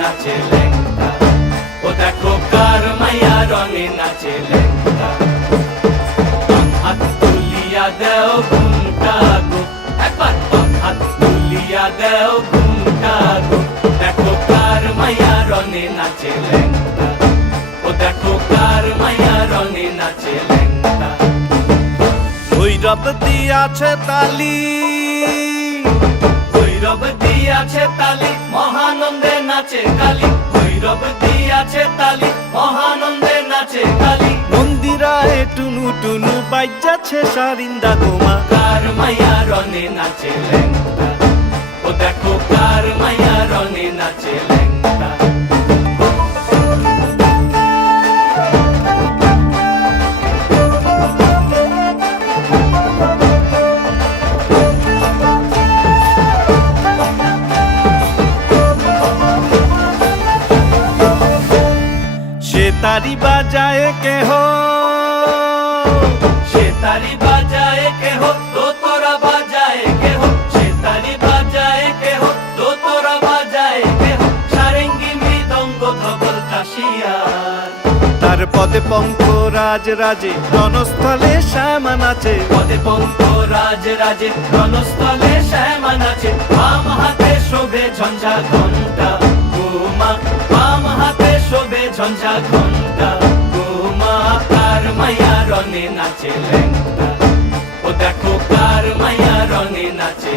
নাচে লেঙ্গা, ও দেখো কার মাইয়া রঙে নাচে লেঙ্গা। হাত তুলিয়া দেও ঘুমটা গো, একবার হাত তুলিয়া দেও ঘুমটা গো, দেখো কার মাইয়া রঙে নাচে লেঙ্গা, ও দেখো কার মাইয়া রঙে নাচে লেঙ্গা। ভৈরব দিয়াছে তালি, ভৈরব দিয়াছে তালি, মহানন্দে নাচে কালী, ভৈরব দিয়াছে তালি, মহানন্দে নাচে কালী। মন্দিরায় টুনু টুনু বাজ্যাছে সারিন্দা গোমা, কার মাইয়া রঙে নাচে লেঙ্গা, ও দেখো কার মাইয়া রঙে নাচে লেঙ্গা। সে তারি বাজায় কেহ, সে তারি বাজায় কেহ, তো তোরা বাজায় কেহ, সে তারি বাজায় কেহ, তো তোরা বাজায় কেহ। সারেঙ্গি মৃদঙ্গ ধবল কাশিয়ার, তার পদে পঙ্ক রাজ রাজে রণস্থলে শ্যামা নাচে। পদে পঙ্ক রাজ রাজে রণস্থলে শ্যামা নাচে। বাম হাতে শোভে ঝঞ্ঝা ঘণ্টা গোমা, বাম হাতে শোভে ঝঞ্ঝা ঘণ্টা গোমা। কার মাইয়া রঙে নাচে লেঙ্গা, ও দেখো কার মাইয়া রঙে নাচে